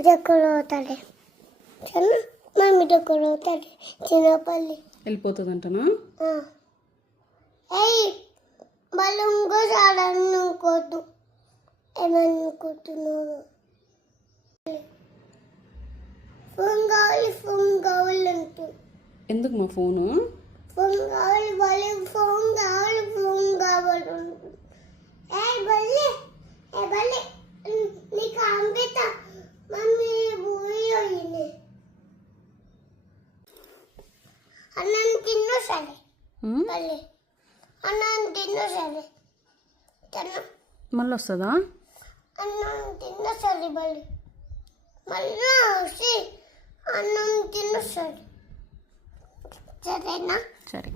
దగ్గర అవుతాడు చిన్న మమ్మీ దగ్గర అవుతాడు చిన్నపల్లి వెళ్ళిపోతుందంటనా? ఏయ్ మళ్ళీ ఇంకోసారి అనుకోద్దు ఏమనుకుంటున్నావు ఫోన్ కావాలి అంటూ ఎందుకు మా ఫోను? ఫోన్ కావాలి మళ్ళీ ఫోన్ కావాలి అంటూ ఏ బల్లి నీకు అంబిత మమ్మీ పోయి అన్నం తిన్ను సరే మళ్ళీ అన్నం తిన్ను సరే మళ్ళీ వస్తుందా? అన్నం తిన్ను సరే మళ్ళీ వచ్చి అన్నం తిన్ను సరే సరేనా? సరే.